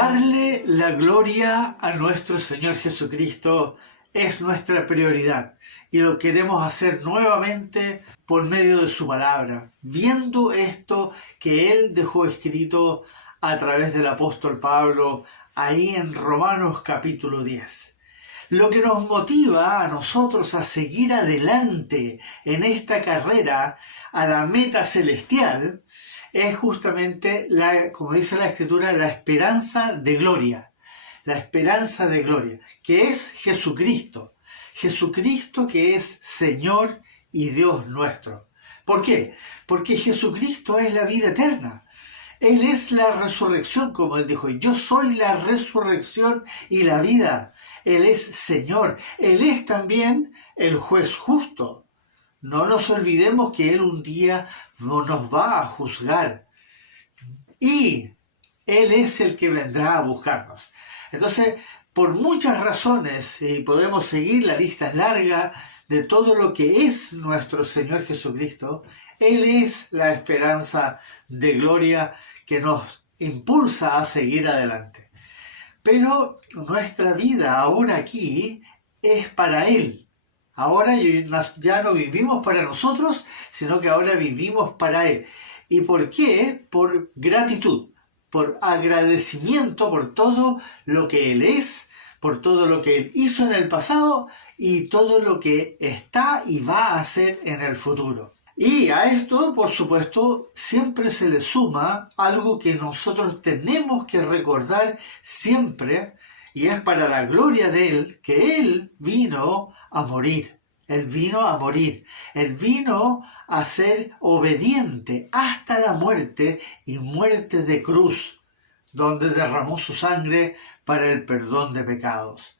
Darle la gloria a nuestro Señor Jesucristo es nuestra prioridad y lo queremos hacer nuevamente por medio de su palabra, viendo esto que Él dejó escrito a través del apóstol Pablo ahí en Romanos capítulo 10. Lo que nos motiva a nosotros a seguir adelante en esta carrera a la meta celestial es justamente, como dice la Escritura, la esperanza de gloria. La esperanza de gloria, que es Jesucristo. Jesucristo que es Señor y Dios nuestro. ¿Por qué? Porque Jesucristo es la vida eterna. Él es la resurrección, como Él dijo. Yo soy la resurrección y la vida. Él es Señor. Él es también el juez justo. No nos olvidemos que Él un día nos va a juzgar. Y Él es el que vendrá a buscarnos. Entonces, por muchas razones, y podemos seguir, la lista es larga de todo lo que es nuestro Señor Jesucristo, Él es la esperanza de gloria que nos impulsa a seguir adelante. Pero nuestra vida ahora aquí es para Él. Ahora ya no vivimos para nosotros, sino que ahora vivimos para Él. ¿Y por qué? Por gratitud, por agradecimiento por todo lo que Él es, por todo lo que Él hizo en el pasado y todo lo que está y va a hacer en el futuro. Y a esto, por supuesto, siempre se le suma algo que nosotros tenemos que recordar siempre, y es para la gloria de Él, que Él vino a morir. Él vino a morir. Él vino a ser obediente hasta la muerte y muerte de cruz, donde derramó su sangre para el perdón de pecados.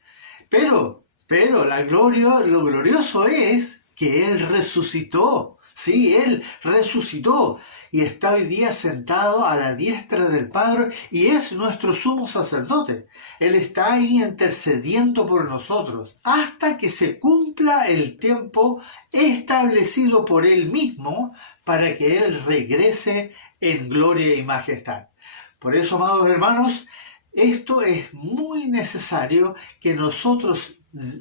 Pero lo glorioso es que Él resucitó. Sí, Él resucitó y está hoy día sentado a la diestra del Padre y es nuestro sumo sacerdote. Él está ahí intercediendo por nosotros hasta que se cumpla el tiempo establecido por Él mismo para que Él regrese en gloria y majestad. Por eso, amados hermanos, esto es muy necesario que nosotros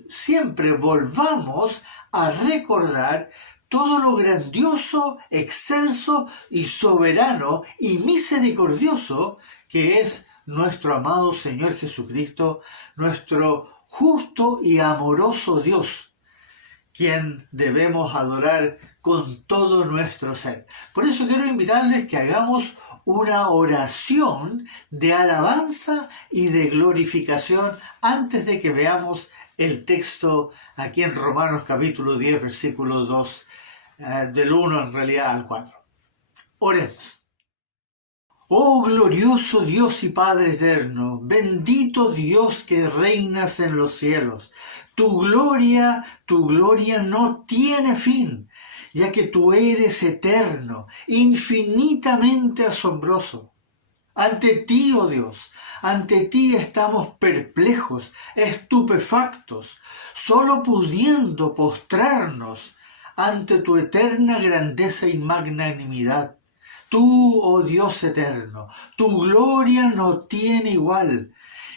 siempre volvamos a recordar todo lo grandioso, excelso y soberano y misericordioso que es nuestro amado Señor Jesucristo, nuestro justo y amoroso Dios, quien debemos adorar con todo nuestro ser. Por eso quiero invitarles que hagamos una oración de alabanza y de glorificación antes de que veamos el texto aquí en Romanos capítulo 10, versículo 2, del 1 en realidad al 4. Oremos. Oh glorioso Dios y Padre eterno, bendito Dios que reinas en los cielos. Tu gloria no tiene fin, ya que tú eres eterno, infinitamente asombroso. Ante ti, oh Dios, ante ti estamos perplejos, estupefactos, solo pudiendo postrarnos ante tu eterna grandeza y magnanimidad. Tú, oh Dios eterno, tu gloria no tiene igual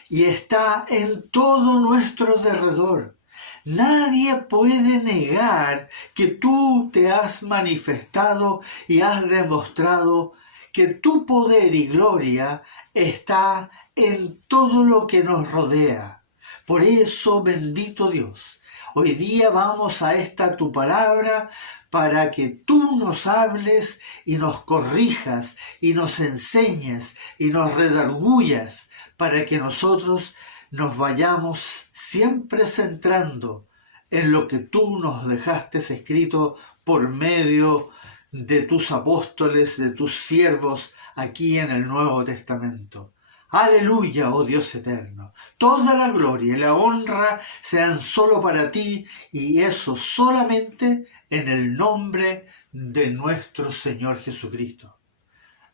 y está en todo nuestro derredor. Nadie puede negar que tú te has manifestado y has demostrado que tu poder y gloria está en todo lo que nos rodea. Por eso, bendito Dios, hoy día vamos a esta tu palabra para que tú nos hables y nos corrijas y nos enseñes y nos redargullas para que nosotros nos vayamos siempre centrando en lo que tú nos dejaste escrito por medio de tus apóstoles, de tus siervos aquí en el Nuevo Testamento. Aleluya, oh Dios eterno. Toda la gloria y la honra sean solo para ti y eso solamente en el nombre de nuestro Señor Jesucristo.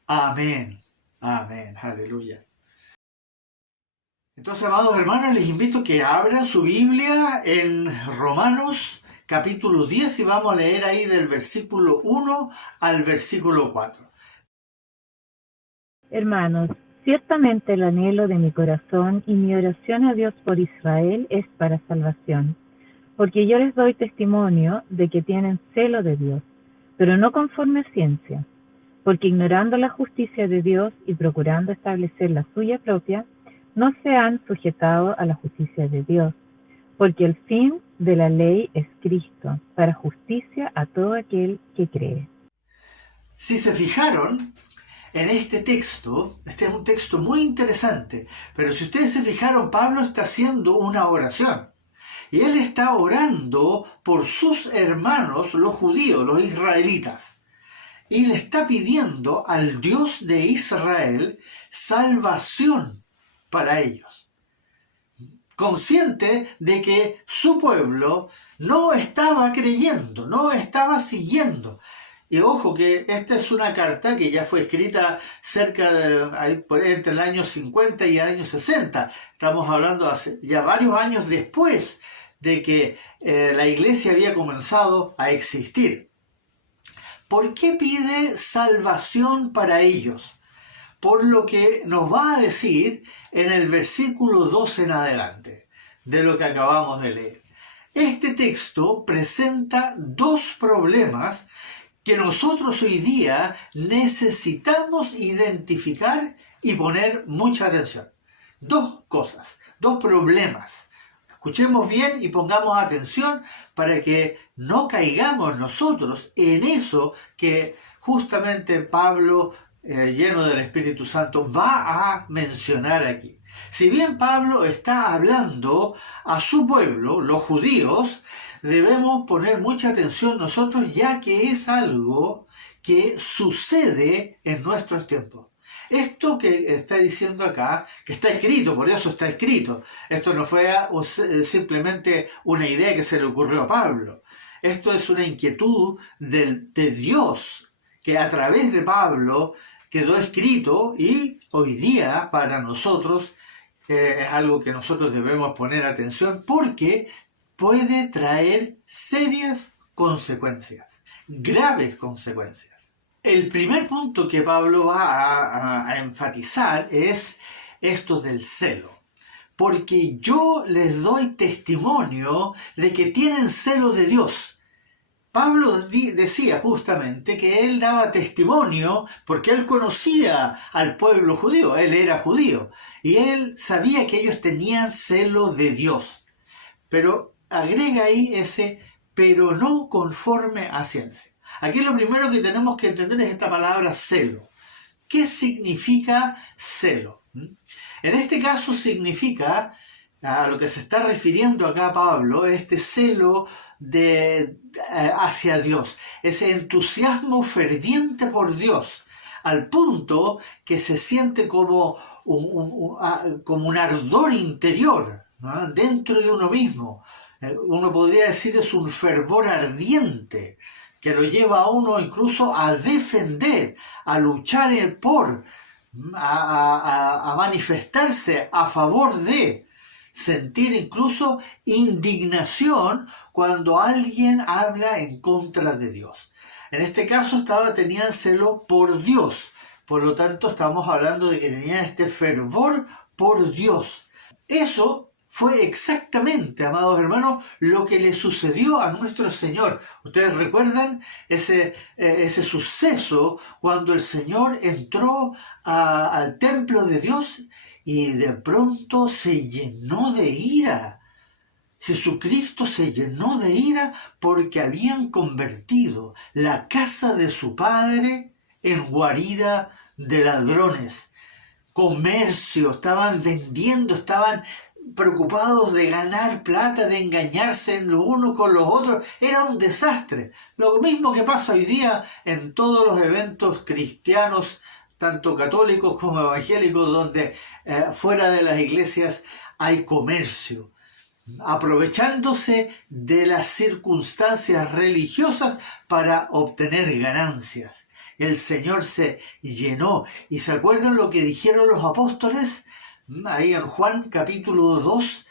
Amén. Amén. Aleluya. Entonces, amados hermanos, les invito a que abran su Biblia en Romanos capítulo 10 y vamos a leer ahí del versículo 1 al versículo 4. Hermanos, Ciertamente el anhelo de mi corazón y mi oración a Dios por Israel es para salvación, porque yo les doy testimonio de que tienen celo de Dios, pero no conforme a ciencia, porque ignorando la justicia de Dios y procurando establecer la suya propia, no se han sujetado a la justicia de Dios, porque el fin de la ley es Cristo, para justicia a todo aquel que cree. Si se fijaron, en este es un texto muy interesante, pero si ustedes se fijaron, Pablo está haciendo una oración. Y él está orando por sus hermanos, los judíos, los israelitas. Y le está pidiendo al Dios de Israel salvación para ellos. Consciente de que su pueblo no estaba creyendo, no estaba siguiendo. Y ojo que esta es una carta que ya fue escrita cerca de, entre el año 50 y el año 60. Estamos hablando hace ya varios años después de que la iglesia había comenzado a existir. ¿Por qué pide salvación para ellos? Por lo que nos va a decir en el versículo 2 en adelante, de lo que acabamos de leer. Este texto presenta dos problemas que nosotros hoy día necesitamos identificar y poner mucha atención. Dos cosas, dos problemas. Escuchemos bien y pongamos atención para que no caigamos nosotros en eso que justamente Pablo, lleno del Espíritu Santo, va a mencionar aquí. Si bien Pablo está hablando a su pueblo, los judíos, debemos poner mucha atención nosotros, ya que es algo que sucede en nuestros tiempos. Esto que está diciendo acá, que está escrito, por eso está escrito. Esto no fue simplemente una idea que se le ocurrió a Pablo. Esto es una inquietud de Dios, que a través de Pablo quedó escrito y hoy día para nosotros es algo que nosotros debemos poner atención porque puede traer serias consecuencias, graves consecuencias. El primer punto que Pablo va a enfatizar es esto del celo. Porque yo les doy testimonio de que tienen celo de Dios. Pablo decía justamente que él daba testimonio porque él conocía al pueblo judío, él era judío, y él sabía que ellos tenían celo de Dios. Pero agrega ahí ese, pero no conforme a ciencia. Aquí lo primero que tenemos que entender es esta palabra celo. ¿Qué significa celo? En este caso significa, a lo que se está refiriendo acá Pablo, este celo hacia Dios, ese entusiasmo ferviente por Dios, al punto que se siente como un ardor interior, ¿no?, dentro de uno mismo. Uno podría decir es un fervor ardiente que lo lleva a uno incluso a defender, a luchar a manifestarse a favor de, sentir incluso indignación cuando alguien habla en contra de Dios. En este caso tenían celo por Dios, por lo tanto estamos hablando de que tenían este fervor por Dios. Eso fue exactamente, amados hermanos, lo que le sucedió a nuestro Señor. ¿Ustedes recuerdan ese suceso cuando el Señor entró al templo de Dios y de pronto se llenó de ira? Jesucristo se llenó de ira porque habían convertido la casa de su Padre en guarida de ladrones. Comercio, estaban vendiendo, estaban preocupados de ganar plata, de engañarse en lo uno con los otros. Era un desastre. Lo mismo que pasa hoy día en todos los eventos cristianos, tanto católicos como evangélicos, donde fuera de las iglesias hay comercio, aprovechándose de las circunstancias religiosas para obtener ganancias. El Señor se llenó. ¿Y se acuerdan lo que dijeron los apóstoles? Ahí en Juan capítulo 2,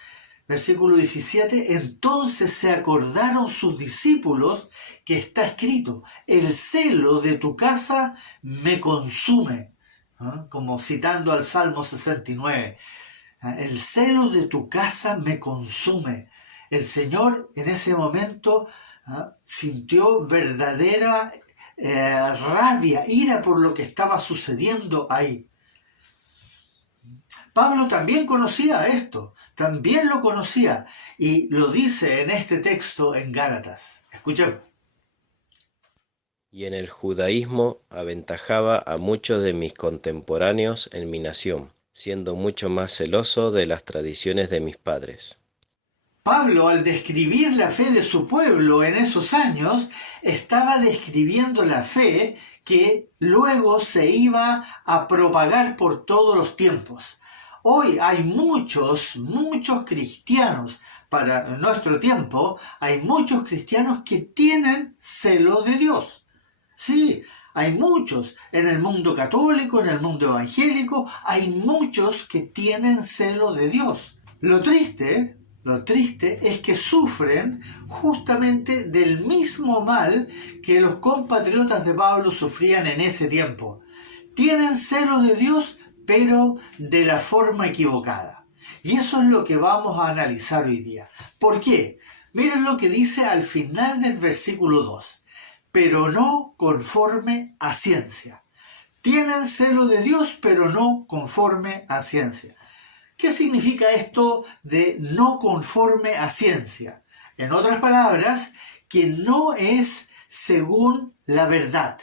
versículo 17, entonces se acordaron sus discípulos que está escrito, el celo de tu casa me consume. como citando al Salmo 69. El celo de tu casa me consume. El Señor en ese momento sintió verdadera rabia, ira por lo que estaba sucediendo ahí. Pablo también conocía esto, también lo conocía y lo dice en este texto en Gálatas. Escuchemos. Y en el judaísmo aventajaba a muchos de mis contemporáneos en mi nación, siendo mucho más celoso de las tradiciones de mis padres. Pablo, al describir la fe de su pueblo en esos años, estaba describiendo la fe que luego se iba a propagar por todos los tiempos. Hoy hay muchos cristianos, para nuestro tiempo, hay muchos cristianos que tienen celo de Dios. Sí, hay muchos en el mundo católico, en el mundo evangélico, hay muchos que tienen celo de Dios. Lo triste es que sufren justamente del mismo mal que los compatriotas de Pablo sufrían en ese tiempo. Tienen celo de Dios, pero de la forma equivocada. Y eso es lo que vamos a analizar hoy día. ¿Por qué? Miren lo que dice al final del versículo 2. Pero no conforme a ciencia. Tienen celo de Dios, pero no conforme a ciencia. ¿Qué significa esto de no conforme a ciencia? En otras palabras, que no es según la verdad.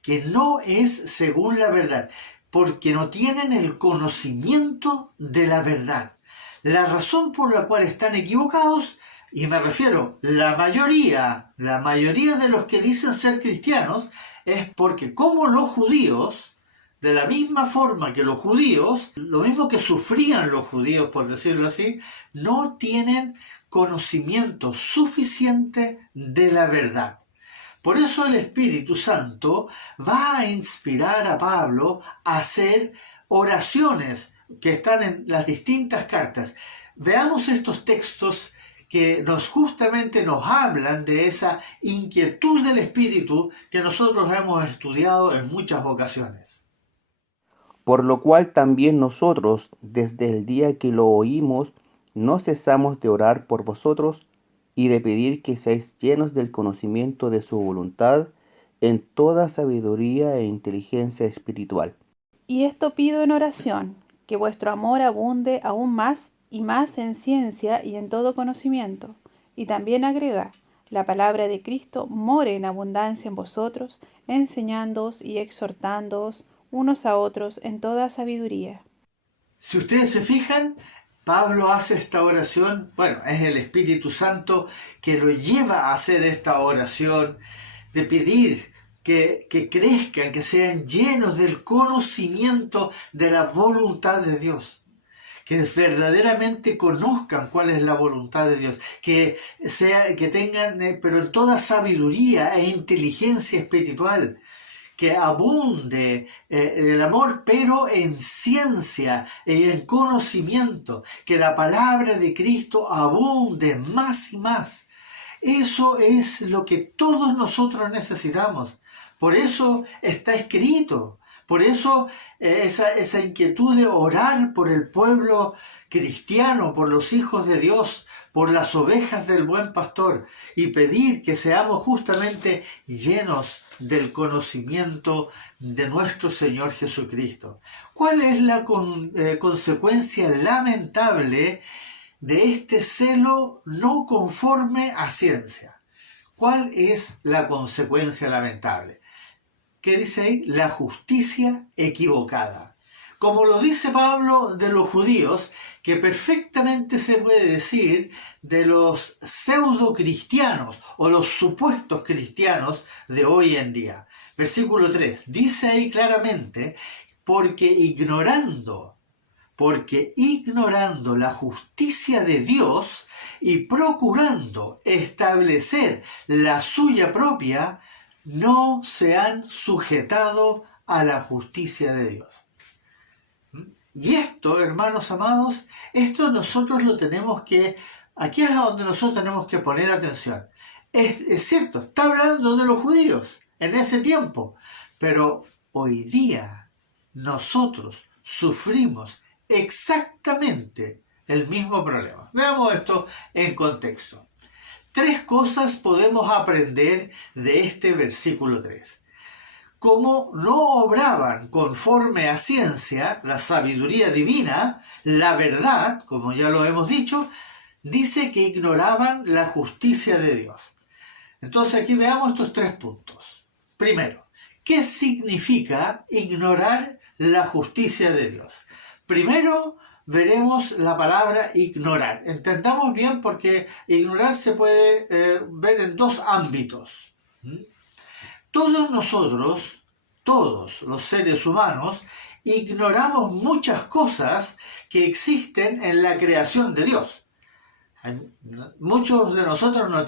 Que no es según la verdad. Porque no tienen el conocimiento de la verdad. La razón por la cual están equivocados, y me refiero, la mayoría de los que dicen ser cristianos, es porque como los judíos, de la misma forma que los judíos, lo mismo que sufrían los judíos, por decirlo así, no tienen conocimiento suficiente de la verdad. Por eso el Espíritu Santo va a inspirar a Pablo a hacer oraciones que están en las distintas cartas. Veamos estos textos que justamente nos hablan de esa inquietud del Espíritu que nosotros hemos estudiado en muchas ocasiones. Por lo cual también nosotros, desde el día que lo oímos, no cesamos de orar por vosotros y de pedir que seáis llenos del conocimiento de su voluntad en toda sabiduría e inteligencia espiritual. Y esto pido en oración, que vuestro amor abunde aún más y más en ciencia y en todo conocimiento. Y también agrega, la palabra de Cristo more en abundancia en vosotros, enseñándoos y exhortándoos unos a otros en toda sabiduría. Si ustedes se fijan, Pablo hace esta oración, es el Espíritu Santo que lo lleva a hacer esta oración de pedir que crezcan, que sean llenos del conocimiento de la voluntad de Dios, que verdaderamente conozcan cuál es la voluntad de Dios, que tengan, pero en toda sabiduría e inteligencia espiritual, que abunde el amor, pero en ciencia y en conocimiento, que la palabra de Cristo abunde más y más. Eso es lo que todos nosotros necesitamos. Por eso está escrito. Por eso esa inquietud de orar por el pueblo cristiano, por los hijos de Dios, por las ovejas del buen pastor, y pedir que seamos justamente llenos del conocimiento de nuestro Señor Jesucristo. ¿Cuál es la consecuencia lamentable de este celo no conforme a ciencia? ¿Cuál es la consecuencia lamentable? ¿Qué dice ahí? La justicia equivocada. Como lo dice Pablo de los judíos, que perfectamente se puede decir de los pseudo cristianos o los supuestos cristianos de hoy en día. Versículo 3, dice ahí claramente, porque ignorando la justicia de Dios y procurando establecer la suya propia, no se han sujetado a la justicia de Dios. Y esto, hermanos amados, esto nosotros lo tenemos que, aquí es a donde nosotros tenemos que poner atención. Es cierto, está hablando de los judíos en ese tiempo, pero hoy día nosotros sufrimos exactamente el mismo problema. Veamos esto en contexto. 3 cosas podemos aprender de este versículo 3. Como no obraban conforme a ciencia, la sabiduría divina, la verdad, como ya lo hemos dicho, dice que ignoraban la justicia de Dios. Entonces aquí veamos estos 3 puntos. Primero, ¿qué significa ignorar la justicia de Dios? Primero, veremos la palabra ignorar. Entendamos bien porque ignorar se puede ver en 2 ámbitos. Todos nosotros, todos los seres humanos, ignoramos muchas cosas que existen en la creación de Dios. Muchos de nosotros no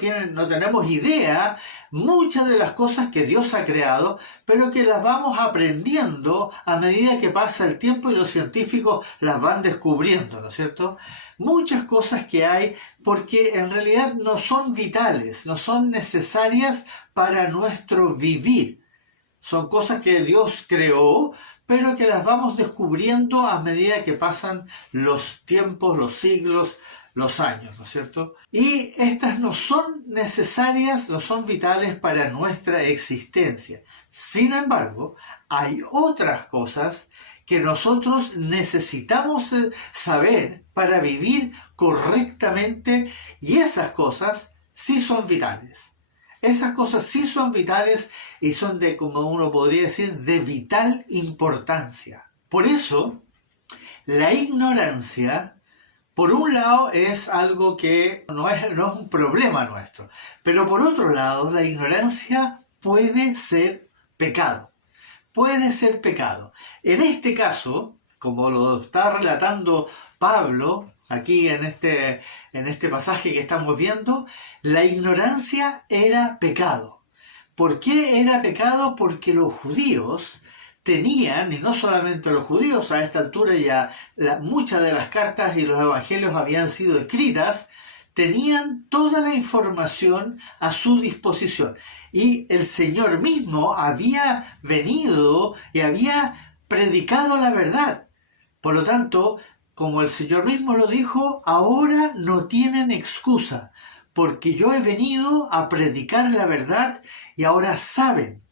tenemos idea muchas de las cosas que Dios ha creado, pero que las vamos aprendiendo a medida que pasa el tiempo y los científicos las van descubriendo, ¿no es cierto? Muchas cosas que hay porque en realidad no son vitales, no son necesarias para nuestro vivir. Son cosas que Dios creó, pero que las vamos descubriendo a medida que pasan los tiempos, los siglos, los años, ¿no es cierto? Y estas no son necesarias, no son vitales para nuestra existencia. Sin embargo, hay otras cosas que nosotros necesitamos saber para vivir correctamente y esas cosas sí son vitales. Esas cosas sí son vitales y son de, como uno podría decir, de vital importancia. Por eso, la ignorancia, por un lado, es algo que no es un problema nuestro, pero por otro lado, la ignorancia puede ser pecado. Puede ser pecado. En este caso, como lo está relatando Pablo, aquí en este pasaje que estamos viendo, la ignorancia era pecado. ¿Por qué era pecado? Porque los judíos tenían, y no solamente los judíos, a esta altura ya muchas de las cartas y los evangelios habían sido escritas, tenían toda la información a su disposición. Y el Señor mismo había venido y había predicado la verdad. Por lo tanto, como el Señor mismo lo dijo, ahora no tienen excusa, porque yo he venido a predicar la verdad y ahora saben.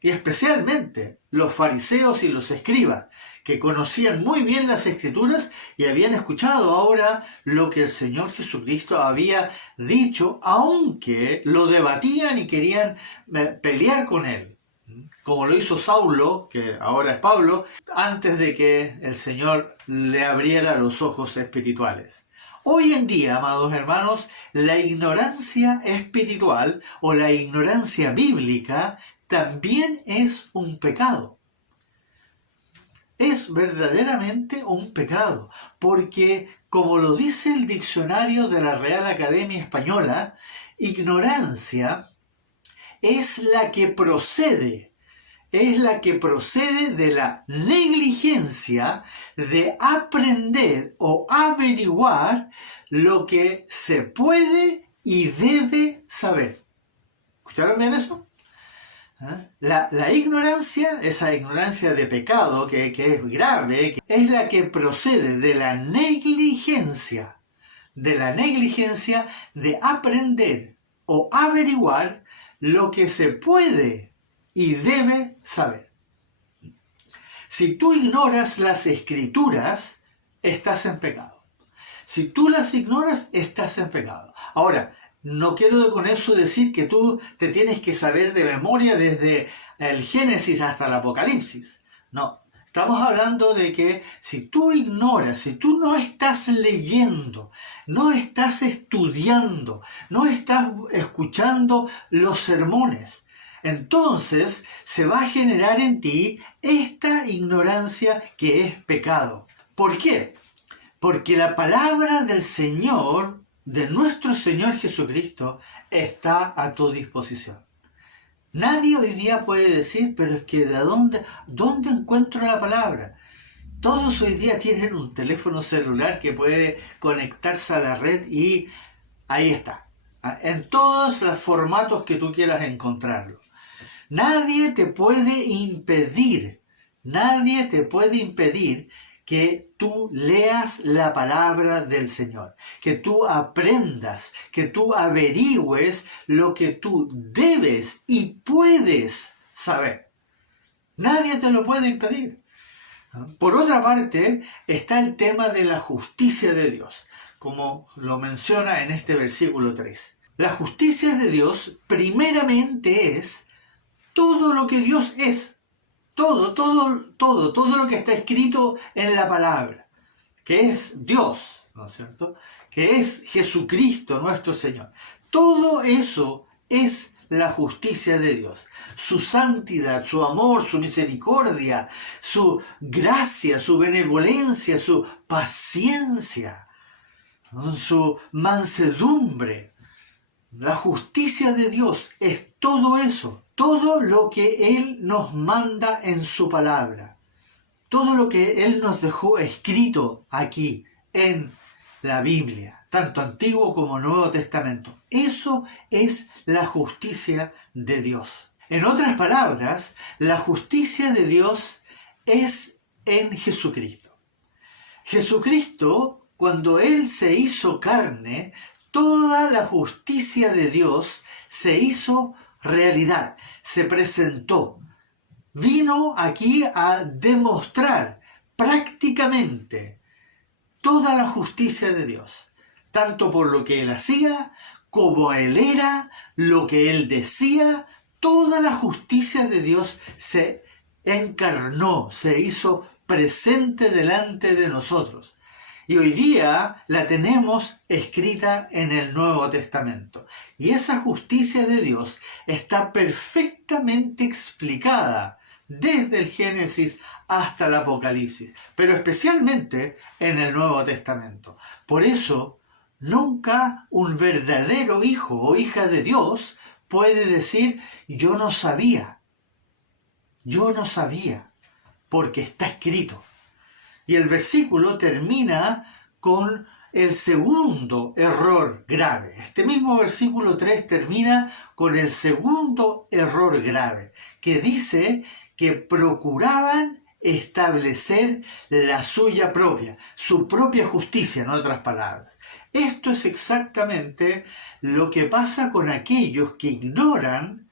Y especialmente los fariseos y los escribas, que conocían muy bien las Escrituras y habían escuchado ahora lo que el Señor Jesucristo había dicho, aunque lo debatían y querían pelear con él, como lo hizo Saulo, que ahora es Pablo, antes de que el Señor le abriera los ojos espirituales. Hoy en día, amados hermanos, la ignorancia espiritual o la ignorancia bíblica también es un pecado. Es verdaderamente un pecado, porque, como lo dice el diccionario de la Real Academia Española, ignorancia es la que procede de la negligencia de aprender o averiguar lo que se puede y debe saber. ¿Escucharon bien eso? La ignorancia, esa ignorancia de pecado que es grave, es la que procede de la negligencia de aprender o averiguar lo que se puede y debe saber. Si tú ignoras las Escrituras, estás en pecado. Si tú las ignoras, estás en pecado. Ahora, no quiero con eso decir que tú te tienes que saber de memoria desde el Génesis hasta el Apocalipsis. No, estamos hablando de que si tú ignoras, si tú no estás leyendo, no estás estudiando, no estás escuchando los sermones, entonces se va a generar en ti esta ignorancia que es pecado. ¿Por qué? Porque la palabra del Señor, de nuestro Señor Jesucristo, está a tu disposición. Nadie hoy día puede decir, pero es que ¿dónde encuentro la palabra? Todos hoy día tienen un teléfono celular que puede conectarse a la red y ahí está. En todos los formatos que tú quieras encontrarlo. Nadie te puede impedir Nadie te puede impedir que tú leas la palabra del Señor, que tú aprendas, que tú averigües lo que tú debes y puedes saber. Nadie te lo puede impedir. Por otra parte, está el tema de la justicia de Dios, como lo menciona en este versículo 3. La justicia de Dios primeramente es todo lo que Dios es. Todo lo que está escrito en la palabra, que es Dios, ¿no es cierto? Que es Jesucristo nuestro Señor. Todo eso es la justicia de Dios. Su santidad, su amor, su misericordia, su gracia, su benevolencia, su paciencia, su mansedumbre. La justicia de Dios es todo eso. Todo lo que Él nos manda en su palabra, todo lo que Él nos dejó escrito aquí en la Biblia, tanto Antiguo como Nuevo Testamento, eso es la justicia de Dios. En otras palabras, la justicia de Dios es en Jesucristo. Jesucristo, cuando Él se hizo carne, toda la justicia de Dios se hizo realidad, se presentó, vino aquí a demostrar prácticamente toda la justicia de Dios, tanto por lo que Él hacía, como Él era, lo que Él decía, toda la justicia de Dios se encarnó, se hizo presente delante de nosotros. Y hoy día la tenemos escrita en el Nuevo Testamento. Y esa justicia de Dios está perfectamente explicada desde el Génesis hasta el Apocalipsis, pero especialmente en el Nuevo Testamento. Por eso, nunca un verdadero hijo o hija de Dios puede decir, yo no sabía, porque está escrito. Y el versículo termina con el segundo error grave. Este mismo versículo 3 termina con el segundo error grave, que dice que procuraban establecer la suya propia, su propia justicia, en otras palabras. Esto es exactamente lo que pasa con aquellos que ignoran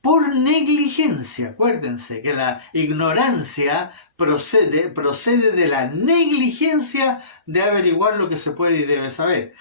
por negligencia. Acuérdense que la ignorancia procede de la negligencia de averiguar lo que se puede y debe saber.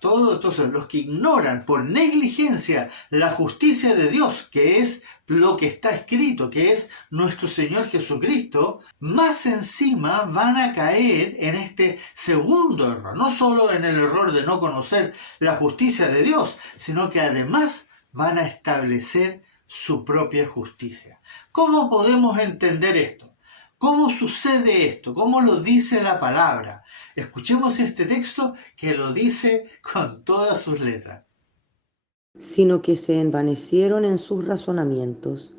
Entonces, los que ignoran por negligencia la justicia de Dios, que es lo que está escrito, que es nuestro Señor Jesucristo, más encima van a caer en este segundo error. No solo en el error de no conocer la justicia de Dios, sino que además van a establecer su propia justicia. ¿Cómo podemos entender esto? ¿Cómo sucede esto? ¿Cómo lo dice la palabra? Escuchemos este texto que lo dice con todas sus letras. Sino que se envanecieron en sus razonamientos,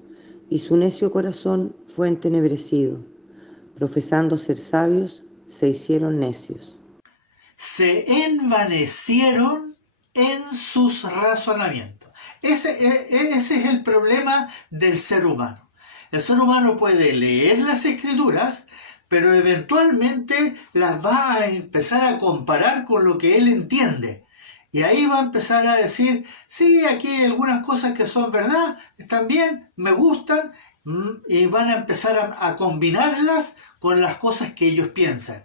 y su necio corazón fue entenebrecido. Profesando ser sabios, se hicieron necios. Se envanecieron en sus razonamientos. Ese es el problema del ser humano. El ser humano puede leer las Escrituras, pero eventualmente las va a empezar a comparar con lo que él entiende. Y ahí va a empezar a decir, sí, aquí hay algunas cosas que son verdad, están bien, me gustan, y van a empezar a combinarlas con las cosas que ellos piensan.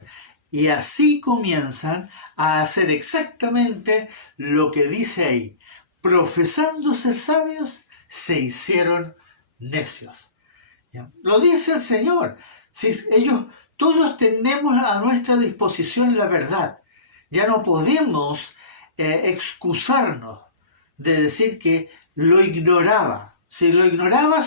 Y así comienzan a hacer exactamente lo que dice ahí. Profesando ser sabios, se hicieron necios. ¿Ya? Lo dice el Señor. Si todos tenemos a nuestra disposición la verdad. Ya no podemos excusarnos de decir que lo ignoraba. Si lo ignorabas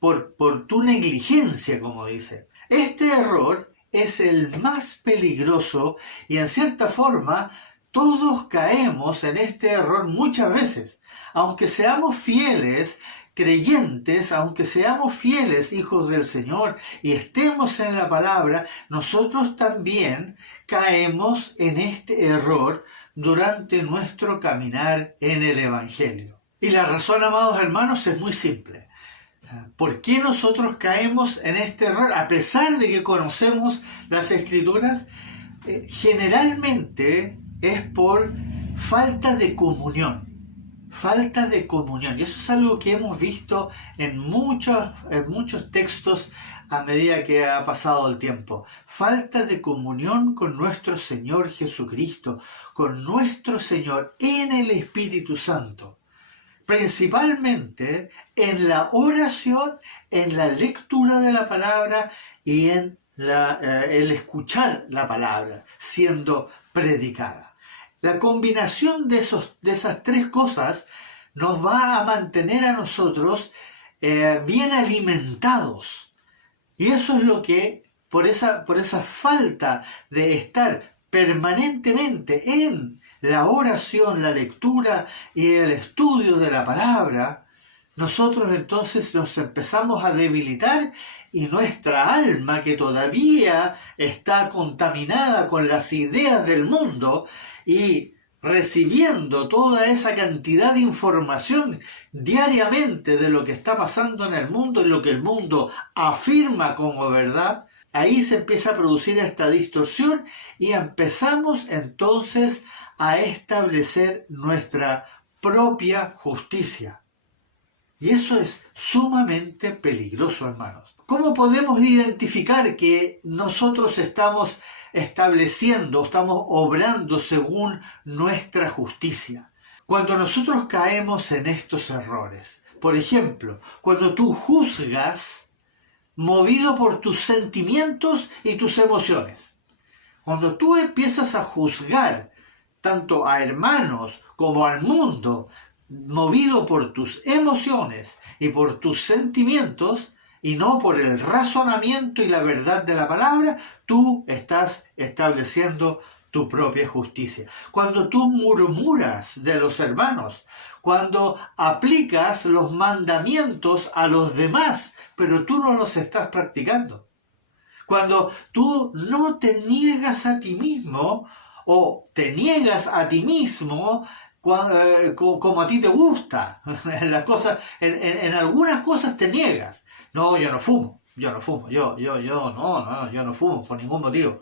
por tu negligencia, como dice. Este error es el más peligroso y en cierta forma todos caemos en este error muchas veces. Aunque seamos fieles creyentes, aunque seamos fieles hijos del Señor y estemos en la palabra, nosotros también caemos en este error durante nuestro caminar en el Evangelio. Y la razón, amados hermanos, es muy simple. ¿Por qué nosotros caemos en este error? A pesar de que conocemos las Escrituras, generalmente es por falta de comunión. Falta de comunión. Y eso es algo que hemos visto en muchos textos a medida que ha pasado el tiempo. Falta de comunión con nuestro Señor Jesucristo, con nuestro Señor en el Espíritu Santo. Principalmente en la oración, en la lectura de la palabra y en el escuchar la palabra siendo predicada. La combinación de esas tres cosas nos va a mantener a nosotros bien alimentados. Y eso es lo que, por esa falta de estar permanentemente en la oración, la lectura y el estudio de la palabra, nosotros entonces nos empezamos a debilitar y nuestra alma, que todavía está contaminada con las ideas del mundo y recibiendo toda esa cantidad de información diariamente de lo que está pasando en el mundo y lo que el mundo afirma como verdad, ahí se empieza a producir esta distorsión y empezamos entonces a establecer nuestra propia justicia. Y eso es sumamente peligroso, hermanos. ¿Cómo podemos identificar que nosotros estamos estableciendo, estamos obrando según nuestra justicia? Cuando nosotros caemos en estos errores. Por ejemplo, cuando tú juzgas movido por tus sentimientos y tus emociones. Cuando tú empiezas a juzgar tanto a hermanos como al mundo, movido por tus emociones y por tus sentimientos, y no por el razonamiento y la verdad de la palabra, tú estás estableciendo tu propia justicia. Cuando tú murmuras de los hermanos, cuando aplicas los mandamientos a los demás, pero tú no los estás practicando. Cuando tú no te niegas a ti mismo o te niegas a ti mismo como a ti te gusta. En algunas cosas te niegas. No, yo no fumo. Yo no fumo por ningún motivo.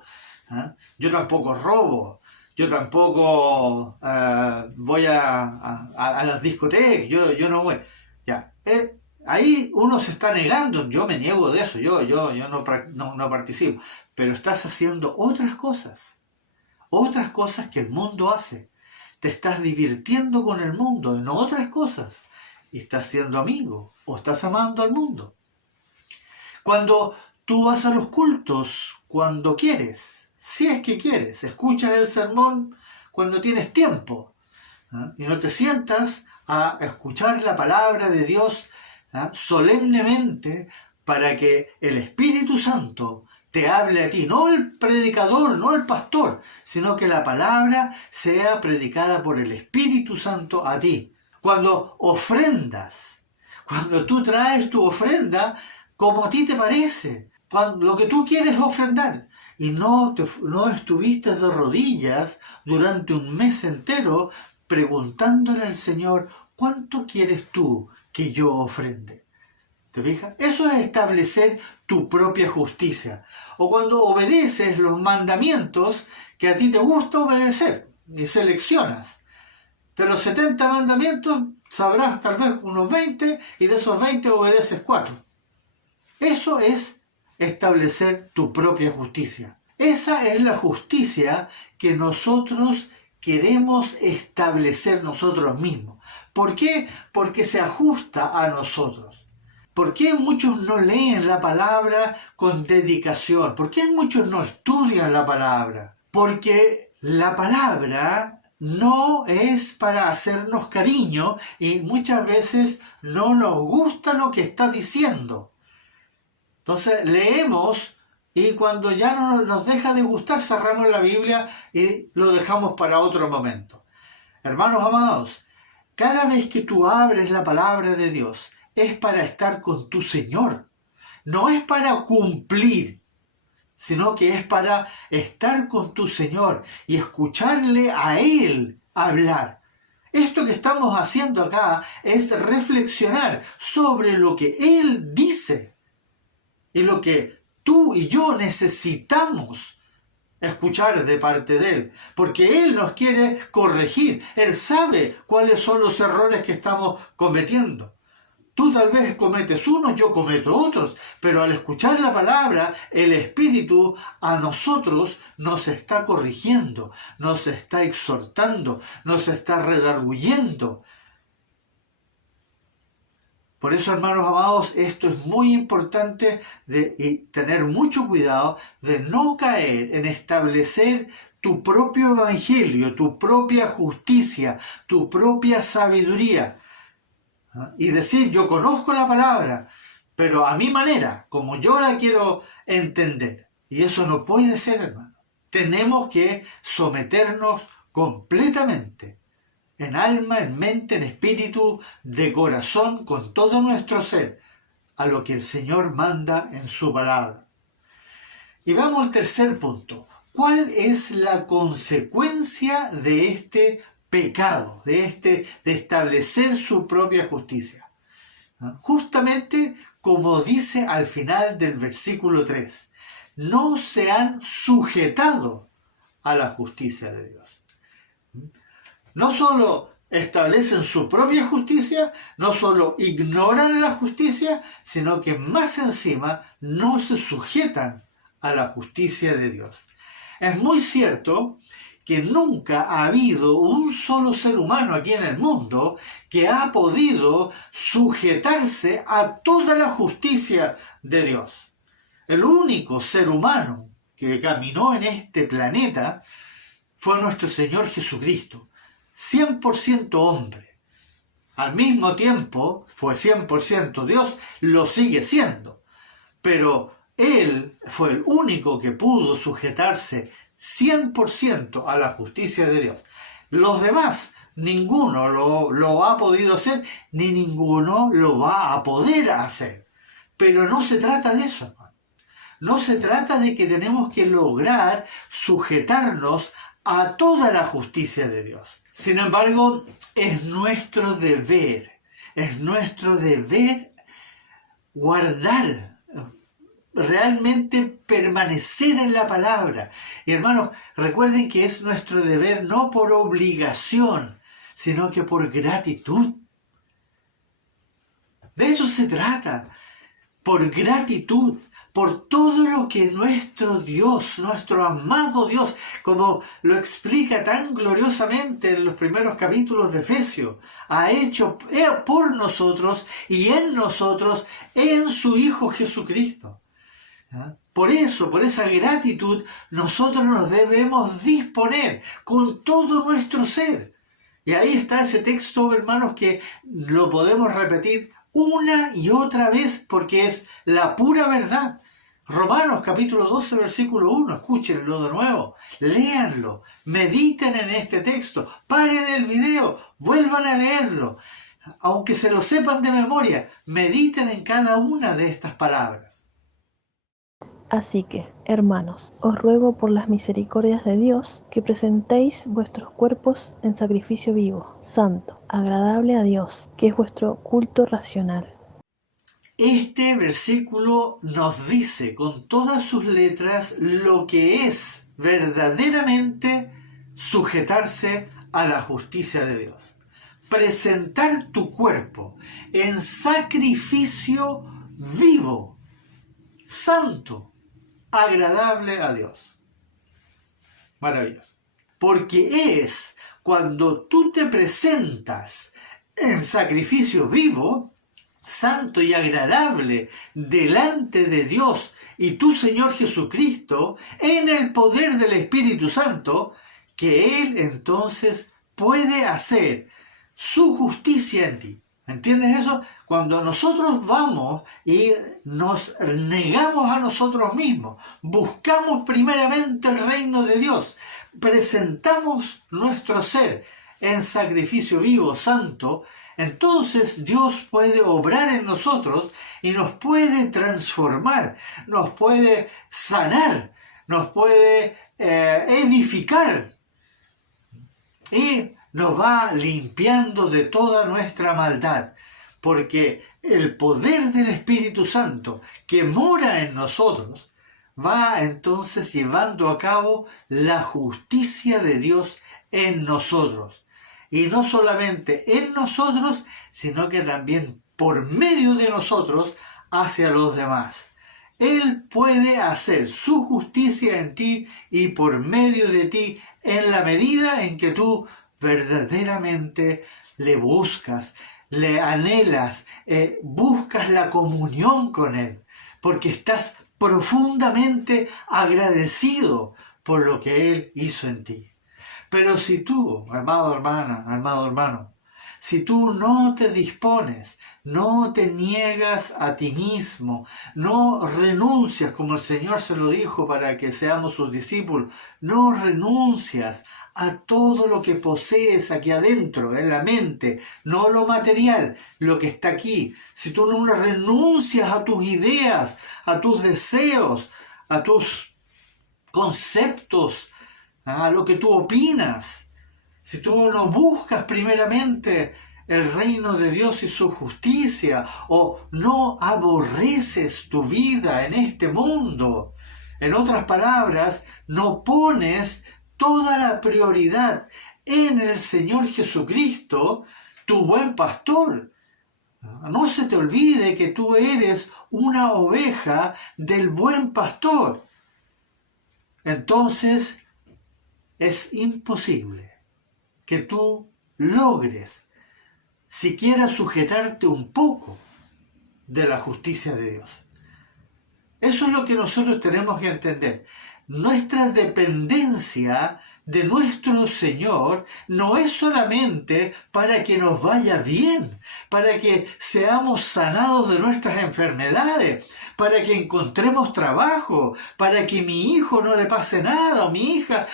Yo tampoco robo. Yo tampoco voy a las discotecas. Yo no voy. Ya. Ahí uno se está negando. Yo me niego de eso. Yo no participo. Pero estás haciendo otras cosas. Otras cosas que el mundo hace. Te estás divirtiendo con el mundo, en otras cosas. Y estás siendo amigo o estás amando al mundo. Cuando tú vas a los cultos, cuando quieres, si es que quieres, escuchas el sermón cuando tienes tiempo. Y no te sientas a escuchar la palabra de Dios solemnemente para que el Espíritu Santo te hable a ti, no el predicador, no el pastor, sino que la palabra sea predicada por el Espíritu Santo a ti. Cuando ofrendas, cuando tú traes tu ofrenda como a ti te parece, lo que tú quieres ofrendar, y no estuviste de rodillas durante un mes entero preguntándole al Señor, ¿cuánto quieres tú que yo ofrende? ¿Te fijas? Eso es establecer tu propia justicia. O cuando obedeces los mandamientos que a ti te gusta obedecer y seleccionas. De los 70 mandamientos sabrás tal vez unos 20 y de esos 20 obedeces 4. Eso es establecer tu propia justicia. Esa es la justicia que nosotros queremos establecer nosotros mismos. ¿Por qué? Porque se ajusta a nosotros. ¿Por qué muchos no leen la palabra con dedicación? ¿Por qué muchos no estudian la palabra? Porque la palabra no es para hacernos cariño y muchas veces no nos gusta lo que está diciendo. Entonces leemos y cuando ya no nos deja de gustar cerramos la Biblia y lo dejamos para otro momento. Hermanos amados, cada vez que tú abres la palabra de Dios, es para estar con tu Señor. No es para cumplir, sino que es para estar con tu Señor y escucharle a Él hablar. Esto que estamos haciendo acá es reflexionar sobre lo que Él dice y lo que tú y yo necesitamos escuchar de parte de Él, porque Él nos quiere corregir. Él sabe cuáles son los errores que estamos cometiendo. Tú tal vez cometes unos, yo cometo otros, pero al escuchar la palabra, el Espíritu a nosotros nos está corrigiendo, nos está exhortando, nos está redarguyendo. Por eso, hermanos amados, esto es muy importante y tener mucho cuidado de no caer en establecer tu propio evangelio, tu propia justicia, tu propia sabiduría. Y decir, yo conozco la palabra, pero a mi manera, como yo la quiero entender. Y eso no puede ser, hermano. Tenemos que someternos completamente, en alma, en mente, en espíritu, de corazón, con todo nuestro ser, a lo que el Señor manda en su palabra. Y vamos al tercer punto. ¿Cuál es la consecuencia de este pecado, de establecer su propia justicia? Justamente como dice al final del versículo 3, no se han sujetado a la justicia de Dios. No solo establecen su propia justicia, no solo ignoran la justicia, sino que más encima no se sujetan a la justicia de Dios. Es muy cierto que nunca ha habido un solo ser humano aquí en el mundo que ha podido sujetarse a toda la justicia de Dios. El único ser humano que caminó en este planeta fue nuestro Señor Jesucristo, 100% hombre. Al mismo tiempo fue 100% Dios, lo sigue siendo, pero Él fue el único que pudo sujetarse 100% a la justicia de Dios. Los demás, ninguno lo ha podido hacer, ni ninguno lo va a poder hacer. Pero no se trata de eso, hermano. No se trata de que tenemos que lograr sujetarnos a toda la justicia de Dios. Sin embargo, es nuestro deber guardar, realmente permanecer en la palabra. Y hermanos, recuerden que es nuestro deber no por obligación, sino que por gratitud. De eso se trata, por gratitud, por todo lo que nuestro Dios, nuestro amado Dios, como lo explica tan gloriosamente en los primeros capítulos de Efesios, ha hecho por nosotros y en nosotros, en su Hijo Jesucristo. Por eso, por esa gratitud, nosotros nos debemos disponer con todo nuestro ser. Y ahí está ese texto, hermanos, que lo podemos repetir una y otra vez porque es la pura verdad. Romanos capítulo 12, versículo 1, escúchenlo de nuevo, léanlo, mediten en este texto, paren el video, vuelvan a leerlo. Aunque se lo sepan de memoria, mediten en cada una de estas palabras. Así que, hermanos, os ruego por las misericordias de Dios que presentéis vuestros cuerpos en sacrificio vivo, santo, agradable a Dios, que es vuestro culto racional. Este versículo nos dice con todas sus letras lo que es verdaderamente sujetarse a la justicia de Dios. Presentar tu cuerpo en sacrificio vivo, santo, agradable a Dios. Maravilloso. Porque es cuando tú te presentas en sacrificio vivo, santo y agradable delante de Dios y tu Señor Jesucristo, en el poder del Espíritu Santo, que Él entonces puede hacer su justicia en ti. ¿Entiendes eso? Cuando nosotros vamos y nos negamos a nosotros mismos, buscamos primeramente el reino de Dios, presentamos nuestro ser en sacrificio vivo, santo, entonces Dios puede obrar en nosotros y nos puede transformar, nos puede sanar, nos puede edificar. Y nos va limpiando de toda nuestra maldad, porque el poder del Espíritu Santo que mora en nosotros va entonces llevando a cabo la justicia de Dios en nosotros. Y no solamente en nosotros, sino que también por medio de nosotros hacia los demás. Él puede hacer su justicia en ti y por medio de ti en la medida en que tú verdaderamente le buscas, le anhelas, buscas la comunión con Él, porque estás profundamente agradecido por lo que Él hizo en ti. Pero si tú, amado hermana, amado hermano, si tú no te dispones, no te niegas a ti mismo, no renuncias, como el Señor se lo dijo para que seamos sus discípulos, no renuncias a todo lo que posees aquí adentro, en la mente, no lo material, lo que está aquí. Si tú no renuncias a tus ideas, a tus deseos, a tus conceptos, a lo que tú opinas, si tú no buscas primeramente el reino de Dios y su justicia, o no aborreces tu vida en este mundo, en otras palabras, no pones toda la prioridad en el Señor Jesucristo, tu buen pastor. No se te olvide que tú eres una oveja del buen pastor. Entonces, es imposible que tú logres siquiera sujetarte un poco de la justicia de Dios. Eso es lo que nosotros tenemos que entender. Nuestra dependencia de nuestro Señor no es solamente para que nos vaya bien, para que seamos sanados de nuestras enfermedades, para que encontremos trabajo, para que mi hijo no le pase nada o mi hija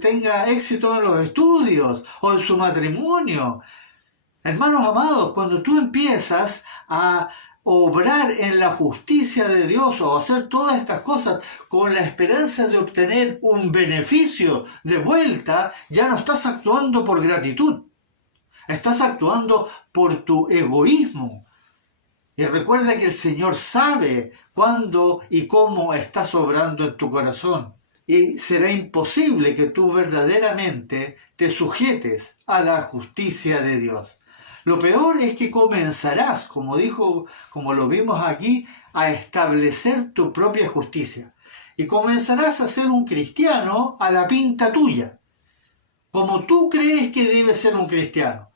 tenga éxito en los estudios o en su matrimonio. Hermanos amados, cuando tú empiezas a obrar en la justicia de Dios o hacer todas estas cosas con la esperanza de obtener un beneficio de vuelta, ya no estás actuando por gratitud, estás actuando por tu egoísmo. Y recuerda que el Señor sabe cuándo y cómo estás obrando en tu corazón. Y será imposible que tú verdaderamente te sujetes a la justicia de Dios. Lo peor es que comenzarás, como lo vimos aquí, a establecer tu propia justicia. Y comenzarás a ser un cristiano a la pinta tuya, como tú crees que debe ser un cristiano.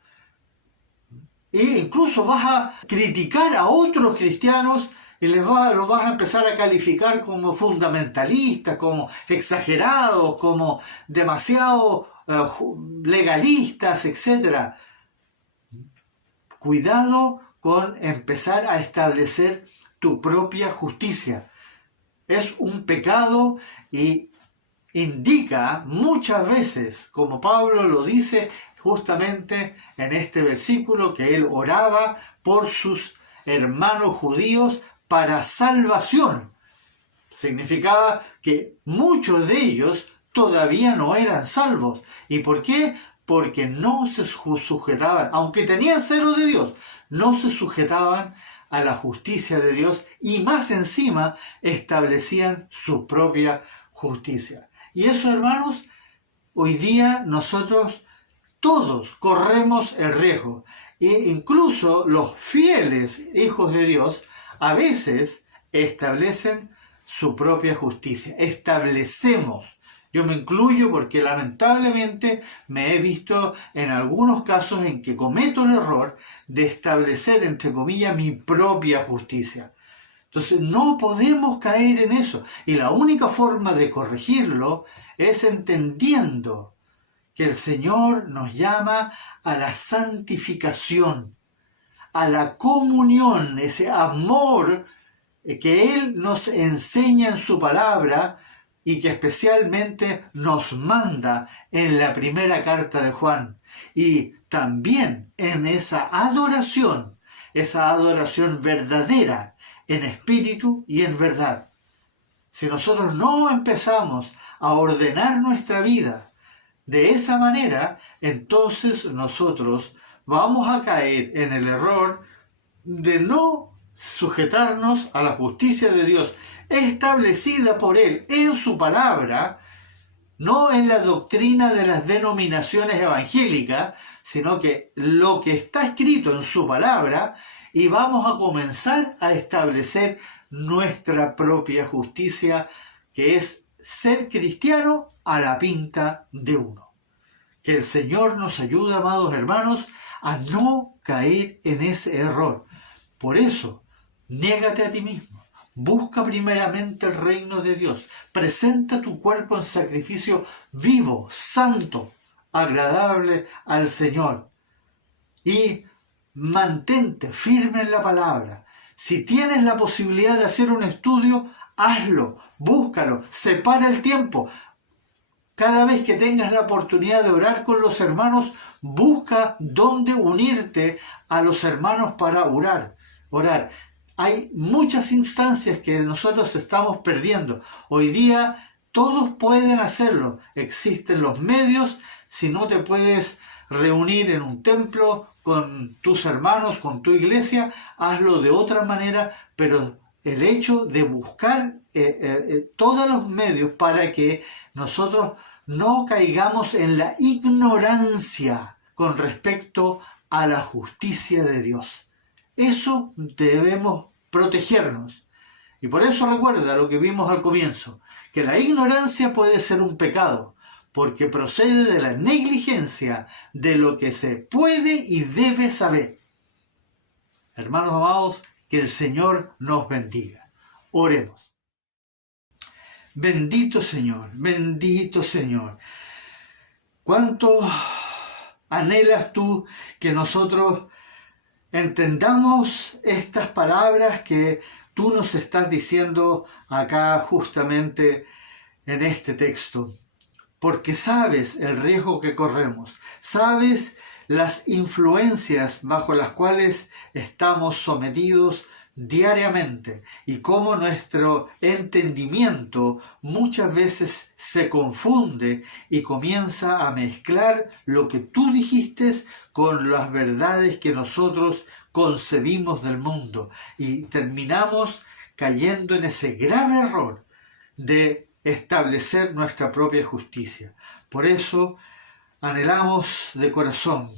E incluso vas a criticar a otros cristianos y los vas a empezar a calificar como fundamentalistas, como exagerados, como demasiado legalistas, etc. Cuidado con empezar a establecer tu propia justicia. Es un pecado y indica muchas veces, como Pablo lo dice justamente en este versículo, que él oraba por sus hermanos judíos para salvación. Significaba que muchos de ellos todavía no eran salvos. ¿Y por qué? Porque no se sujetaban, aunque tenían celo de Dios, no se sujetaban a la justicia de Dios y más encima establecían su propia justicia. Y eso, hermanos, hoy día nosotros todos corremos el riesgo. E incluso los fieles hijos de Dios a veces establecen su propia justicia. Establecemos. Yo me incluyo porque lamentablemente me he visto en algunos casos en que cometo el error de establecer, entre comillas, mi propia justicia. Entonces no podemos caer en eso. Y la única forma de corregirlo es entendiendo que el Señor nos llama a la santificación, a la comunión, ese amor que Él nos enseña en su palabra y que especialmente nos manda en la primera carta de Juan. Y también en esa adoración verdadera, en espíritu y en verdad. Si nosotros no empezamos a ordenar nuestra vida De esa manera, entonces nosotros vamos a caer en el error de no sujetarnos a la justicia de Dios establecida por Él en su palabra, no en la doctrina de las denominaciones evangélicas, sino que lo que está escrito en su palabra, y vamos a comenzar a establecer nuestra propia justicia, que es ser cristiano a la pinta de uno. Que el Señor nos ayude, amados hermanos, a no caer en ese error. Por eso, niégate a ti mismo. Busca primeramente el reino de Dios. Presenta tu cuerpo en sacrificio vivo, santo, agradable al Señor. Y mantente firme en la palabra. Si tienes la posibilidad de hacer un estudio, hazlo, búscalo, separa el tiempo. Cada vez que tengas la oportunidad de orar con los hermanos, busca dónde unirte a los hermanos para orar. Hay muchas instancias que nosotros estamos perdiendo. Hoy día todos pueden hacerlo. Existen los medios. Si no te puedes reunir en un templo con tus hermanos, con tu iglesia, hazlo de otra manera, pero el hecho de buscar todos los medios para que nosotros no caigamos en la ignorancia con respecto a la justicia de Dios. Eso debemos protegernos. Y por eso recuerda lo que vimos al comienzo, que la ignorancia puede ser un pecado, porque procede de la negligencia de lo que se puede y debe saber. Hermanos amados, que el Señor nos bendiga. Oremos. Bendito Señor, bendito Señor. ¿Cuánto anhelas tú que nosotros entendamos estas palabras que tú nos estás diciendo acá justamente en este texto? Porque sabes el riesgo que corremos, sabes las influencias bajo las cuales estamos sometidos diariamente y cómo nuestro entendimiento muchas veces se confunde y comienza a mezclar lo que tú dijiste con las verdades que nosotros concebimos del mundo y terminamos cayendo en ese grave error de establecer nuestra propia justicia. Por eso anhelamos de corazón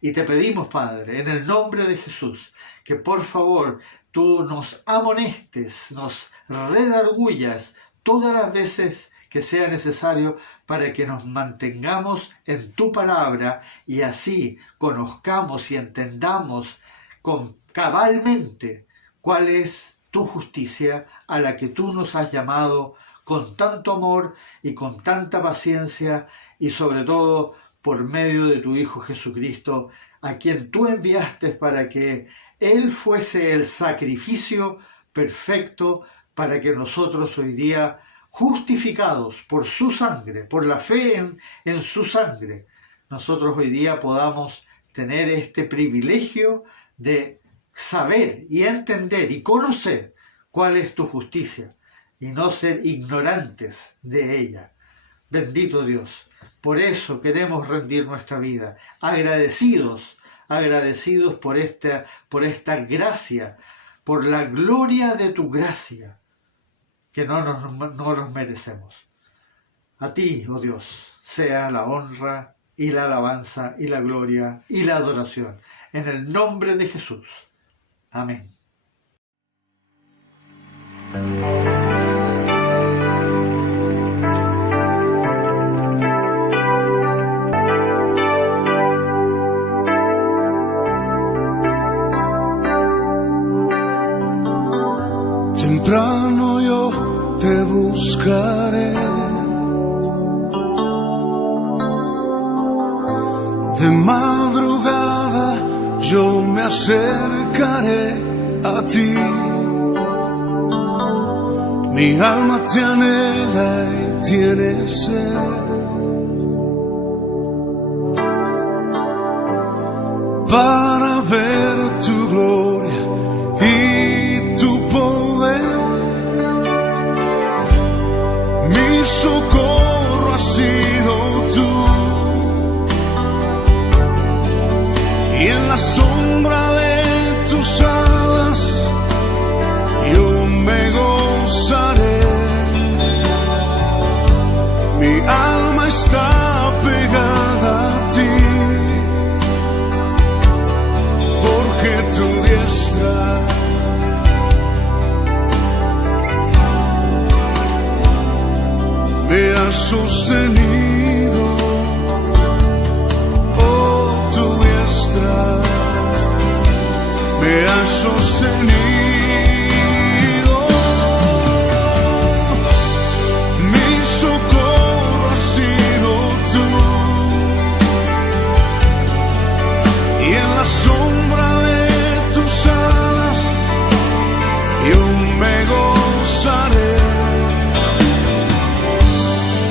y te pedimos, Padre, en el nombre de Jesús, que por favor tú nos amonestes, nos redargullas todas las veces que sea necesario para que nos mantengamos en tu palabra y así conozcamos y entendamos cabalmente cuál es tu justicia a la que tú nos has llamado con tanto amor y con tanta paciencia y sobre todo por medio de tu Hijo Jesucristo, a quien tú enviaste para que Él fuese el sacrificio perfecto para que nosotros hoy día, justificados por su sangre, por la fe en su sangre, nosotros hoy día podamos tener este privilegio de saber y entender y conocer cuál es tu justicia y no ser ignorantes de ella. Bendito Dios. Por eso queremos rendir nuestra vida, agradecidos por esta gracia, por la gloria de tu gracia, que no nos merecemos. A ti, oh Dios, sea la honra y la alabanza y la gloria y la adoración. En el nombre de Jesús. Amén. Temprano yo te buscaré, de madrugada yo me acercaré a ti. Mi alma te anhela y tiene sed, para ver tu gloria y tu poder. Mi socorro ha sido tú. has sostenido, oh, tu diestra me has sostenido. Mi socorro has sido tú, y en la sombra de tus alas yo me gozaré.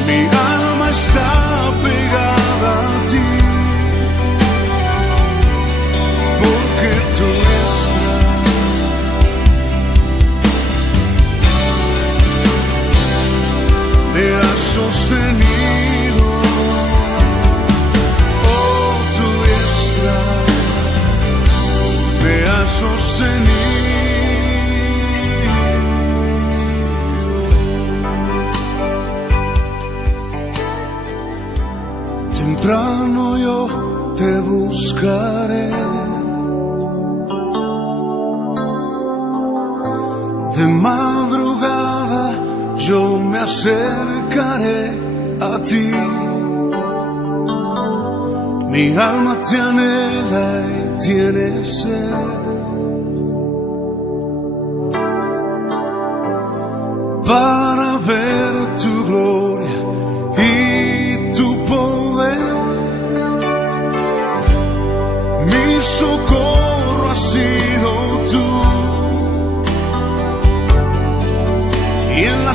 Mi alma está pegada a ti, porque tu diestra me has sostenido, oh, tu diestra me has sostenido. Temprano yo te buscaré, de madrugada yo me acercaré a ti. Mi alma te anhela y tiene sed, para ver tu gloria y tu poder. Mi socorro has sido tú, y en la